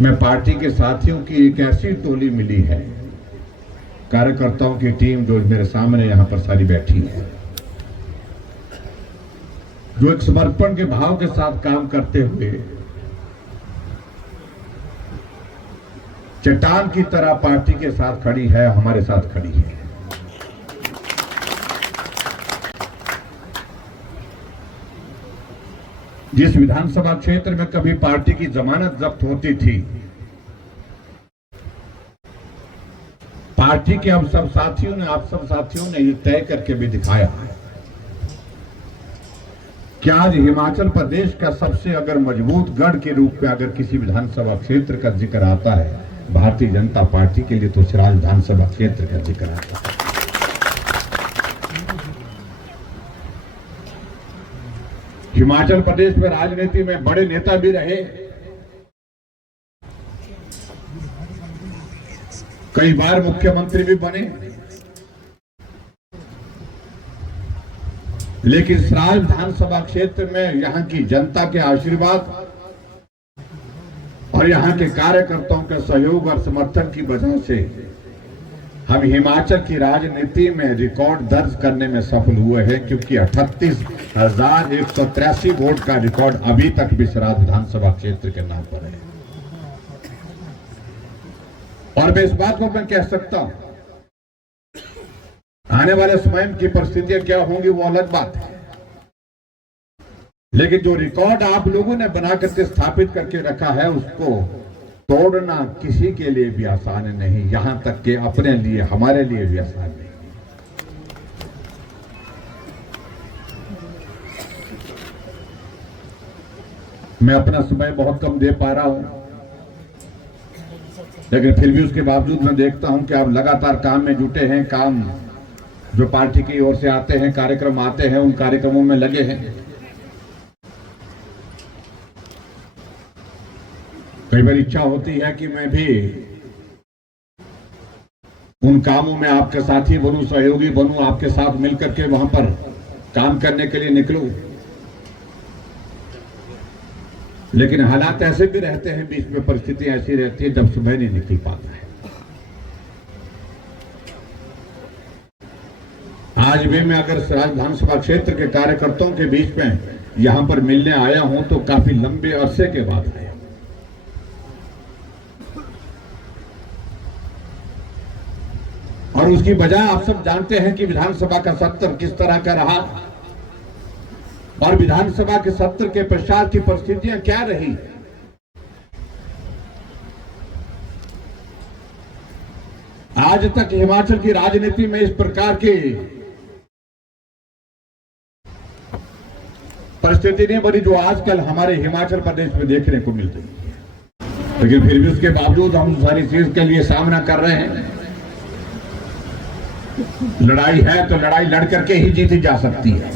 मैं पार्टी के साथियों की एक ऐसी टोली मिली है, कार्यकर्ताओं की टीम जो मेरे सामने यहां पर सारी बैठी है, जो एक समर्पण के भाव के साथ काम करते हुए चट्टान की तरह पार्टी के साथ खड़ी है, हमारे साथ खड़ी है। जिस विधानसभा क्षेत्र में कभी पार्टी की जमानत जब्त होती थी, पार्टी के आप सब साथियों ने ये तय करके भी दिखाया है कि आज हिमाचल प्रदेश का सबसे अगर मजबूत गढ़ के रूप में अगर किसी विधानसभा क्षेत्र का जिक्र आता है भारतीय जनता पार्टी के लिए, तो सिराज विधानसभा क्षेत्र का जिक्र आता है। हिमाचल प्रदेश में राजनीति में बड़े नेता भी रहे, कई बार मुख्यमंत्री भी बने, लेकिन सिराज विधानसभा क्षेत्र में यहां की जनता के आशीर्वाद और यहां के कार्यकर्ताओं के सहयोग और समर्थन की वजह से हम हिमाचल की राजनीति में रिकॉर्ड दर्ज करने में सफल हुए हैं, क्योंकि 38,183 वोट का रिकॉर्ड अभी तक भी सिराज विधानसभा क्षेत्र के नाम पर है। और मैं इस बात को मैं कह सकता हूं, आने वाले समय की परिस्थितियां क्या होंगी वो अलग बात है, लेकिन जो रिकॉर्ड आप लोगों ने बना करके स्थापित करके रखा है उसको तोड़ना किसी के लिए भी आसान नहीं, यहां तक कि अपने लिए हमारे लिए भी आसान नहीं। मैं अपना समय बहुत कम दे पा रहा हूं, लेकिन फिर भी उसके बावजूद मैं देखता हूं कि आप लगातार काम में जुटे हैं। काम जो पार्टी की ओर से आते हैं, कार्यक्रम आते हैं, उन कार्यक्रमों में लगे हैं। कई बार इच्छा होती है कि मैं भी उन कामों में आपके साथी बनूं, सहयोगी बनूं, आपके साथ मिलकर के वहां पर काम करने के लिए निकलूं, लेकिन हालात ऐसे भी रहते हैं, बीच में परिस्थितियां ऐसी रहती है जब सुबह नहीं निकल पाता है। आज भी मैं अगर सिराज विधानसभा क्षेत्र के कार्यकर्ताओं के बीच में यहां पर मिलने आया हूं तो काफी लंबे अरसे के बाद आया। और उसकी वजह आप सब जानते हैं कि विधानसभा का सत्र किस तरह का रहा और विधानसभा के सत्र के पश्चात की परिस्थितियां क्या रही। आज तक हिमाचल की राजनीति में इस प्रकार की परिस्थिति नहीं बनी जो आजकल हमारे हिमाचल प्रदेश में देखने को मिल रही है, लेकिन फिर भी उसके बावजूद हम सारी चीज के लिए सामना कर रहे हैं। लड़ाई है तो लड़ाई लड़ करके ही जीती जा सकती है।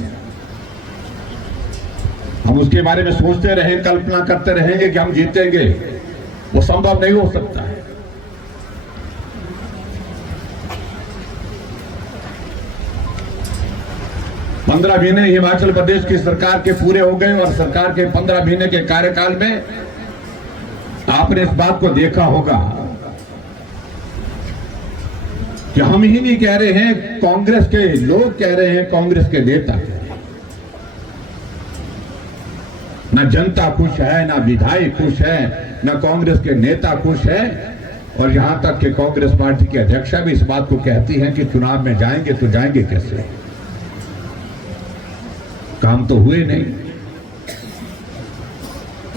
हम उसके बारे में सोचते रहे, कल्पना करते रहेंगे कि हम जीतेंगे, वो संभव नहीं हो सकता है। पंद्रह महीने हिमाचल प्रदेश की सरकार के पूरे हो गए और सरकार के 15 महीने के कार्यकाल में आपने इस बात को देखा होगा कि हम ही नहीं कह रहे हैं, कांग्रेस के लोग कह रहे हैं, कांग्रेस के नेता, ना जनता खुश है, ना विधायक खुश है, ना कांग्रेस के नेता खुश है। और यहां तक कि कांग्रेस पार्टी की अध्यक्षा भी इस बात को कहती हैं कि चुनाव में जाएंगे तो जाएंगे कैसे, काम तो हुए नहीं।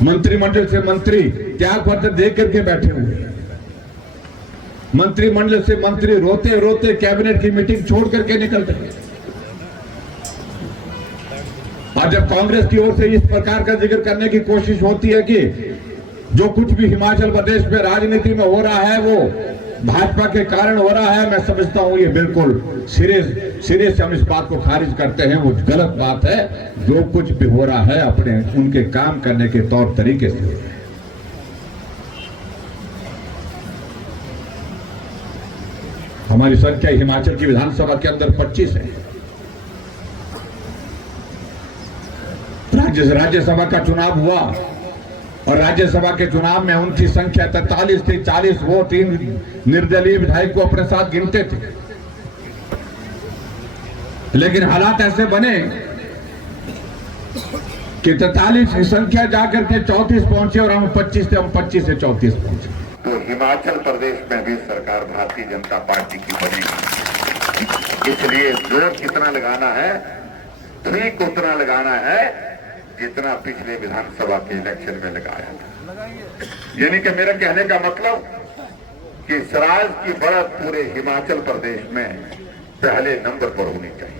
मंत्रिमंडल से मंत्री त्याग पत्र दे करके बैठे हुए, मंत्रिमंडल से मंत्री रोते रोते कैबिनेट की मीटिंग छोड़ करके निकल गए। और जब कांग्रेस की ओर से इस प्रकार का जिक्र करने की कोशिश होती है कि जो कुछ भी हिमाचल प्रदेश में राजनीति में हो रहा है वो भाजपा के कारण हो रहा है, मैं समझता हूं ये बिल्कुल सिरे से हम इस बात को खारिज करते हैं। वो गलत बात है। जो कुछ भी हो रहा है अपने उनके काम करने के तौर तरीके से। हमारी संख्या हिमाचल की विधानसभा के अंदर 25 है। राज्यसभा का चुनाव हुआ और राज्यसभा के चुनाव में उनकी संख्या 43 थी, 40 वो 3 निर्दलीय विधायक को अपने साथ गिनते थे। लेकिन हालात ऐसे बने कि 43 की संख्या जाकर के 34 पहुंचे और हम 25 थे, हम 25 से 34 पहुंचे। तो हिमाचल प्रदेश में भी सरकार भारतीय जनता पार्टी की बनेगी। इसलिए जोर कितना लगाना है, ठीक उतना लगाना है जितना पिछले विधानसभा के इलेक्शन में लगाया था। यानी कि मेरा कहने का मतलब कि स्वराज की बढ़त पूरे हिमाचल प्रदेश में पहले नंबर पर होनी चाहिए।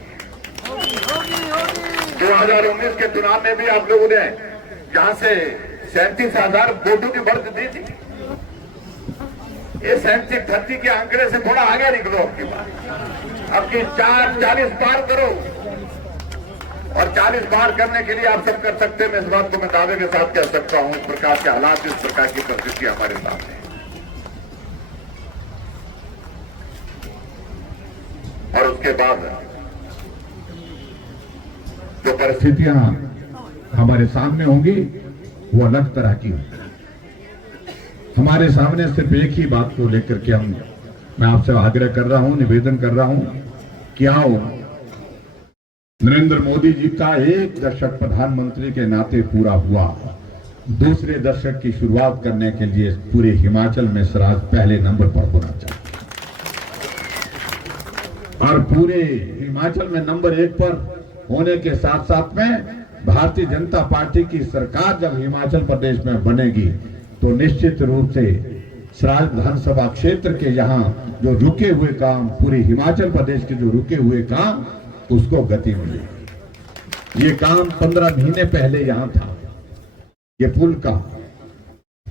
2019 के चुनाव में भी आप लोगों ने जहां से 37,000 वोटों की बढ़त दी थी, ये 37-38 के आंकड़े से थोड़ा आगे निकलो। आपकी बात आपकी 40 पार करो, और 40 पार करने के लिए आप सब कर सकते हैं। मैं इस बात को मैं दावे के साथ कह सकता हूं, इस प्रकार के हालात, इस प्रकार की परिस्थिति हमारे सामने है। और उसके बाद जो परिस्थितियां हमारे सामने होंगी वो अलग तरह की होंगी। हमारे सामने सिर्फ एक ही बात को लेकर के मैं आपसे आग्रह कर रहा हूं, निवेदन कर रहा हूं कि आओ नरेंद्र मोदी जी का 1 दशक प्रधानमंत्री के नाते पूरा हुआ, दूसरे दशक की शुरुआत करने के लिए पूरे हिमाचल में स्वराज पहले नंबर पर होना चाहिए। और पूरे हिमाचल में नंबर 1 पर होने के साथ साथ में भारतीय जनता पार्टी की सरकार जब हिमाचल प्रदेश में बनेगी तो निश्चित रूप से स्वराज विधानसभा क्षेत्र के यहाँ जो रुके हुए काम, पूरे हिमाचल प्रदेश के जो रुके हुए काम, उसको गति मिलेगी। ये काम 15 महीने पहले यहां था, ये पुल का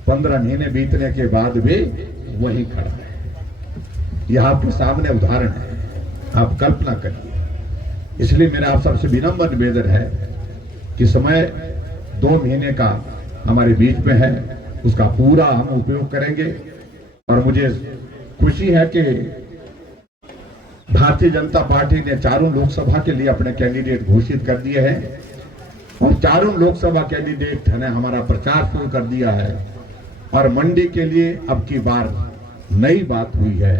15 महीने बीतने के बाद भी वहीं खड़ा है। यह आपके सामने उदाहरण है, आप कल्पना करिए। इसलिए मेरा आप सबसे विनम्र निवेदन है कि समय 2 महीने का हमारे बीच में है, उसका पूरा हम उपयोग करेंगे। और मुझे खुशी है कि भारतीय जनता पार्टी ने चारों लोकसभा के लिए अपने कैंडिडेट घोषित कर दिए हैं और चारों लोकसभा कैंडिडेट ने हमारा प्रचार शुरू कर दिया है। और मंडी के लिए अब की बार नई बात हुई है।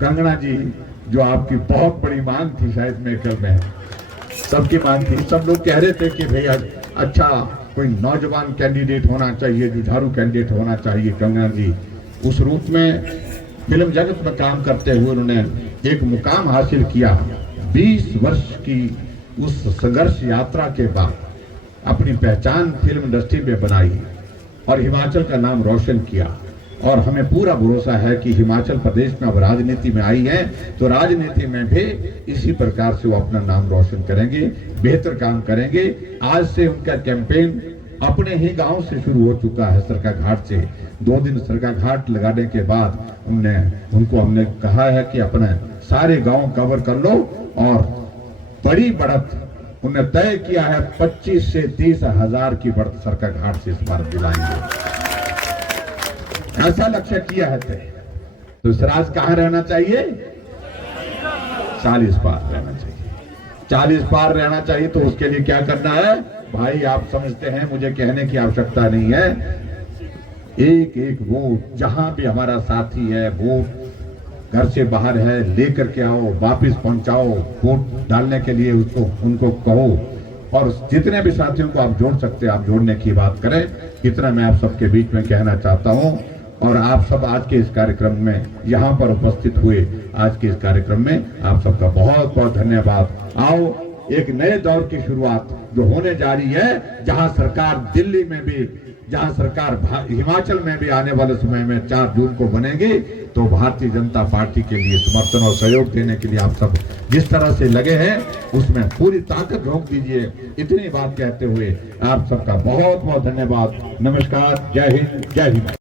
कंगना जी, जो आपकी बहुत बड़ी मांग थी, शायद मेकल में सबकी मांग थी, सब लोग कह रहे थे कि भैया अच्छा कोई नौजवान कैंडिडेट होना चाहिए, जुझारू कैंडिडेट होना चाहिए। कंगना जी उस रूप में फिल्म जगत में काम करते हुए उन्होंने एक मुकाम हासिल किया। 20 वर्ष की उस संघर्ष यात्रा के बाद अपनी पहचान फिल्म इंडस्ट्री में बनाई और हिमाचल का नाम रोशन किया। और हमें पूरा भरोसा है कि हिमाचल प्रदेश में अब राजनीति में आई है तो राजनीति में भी इसी प्रकार से वो अपना नाम रोशन करेंगे, बेहतर काम करेंगे। आज से उनका कैंपेन अपने ही गांव से शुरू हो चुका है, सरकाघाट से। 2 दिन सरकाघाट लगाने के बाद उनको हमने कहा है कि अपने सारे गांव कवर कर लो और बड़ी बढ़त उन्हें तय किया है। 25 से 30 हजार की बढ़त सरकाघाट से इस बार दिलाएंगे, ऐसा लक्ष्य किया है तय। तो स्वराज कहां रहना चाहिए? 40 पार रहना चाहिए। 40 पार रहना चाहिए तो उसके लिए क्या करना है भाई, आप समझते हैं, मुझे कहने की आवश्यकता नहीं है। एक एक वोट जहां भी हमारा साथी है, वोट घर से बाहर है, लेकर के आओ, वापिस पहुंचाओ। वोट डालने के लिए उनको कहो और जितने भी साथियों को आप जोड़ सकते हैं आप जोड़ने की बात करें। इतना मैं आप सबके बीच में कहना चाहता हूं। और आप सब आज के इस कार्यक्रम में यहां पर उपस्थित हुए, आज के इस कार्यक्रम में आप सबका बहुत बहुत धन्यवाद। आओ एक नए दौर की शुरुआत जो होने जा रही है, जहां सरकार दिल्ली में भी, जहां सरकार हिमाचल में भी आने वाले समय में 4 जून को बनेगी, तो भारतीय जनता पार्टी के लिए समर्थन और सहयोग देने के लिए आप सब जिस तरह से लगे हैं उसमें पूरी ताकत झोंक दीजिए। इतनी बात कहते हुए आप सबका बहुत बहुत धन्यवाद। नमस्कार, जय हिंद, जय हिंद।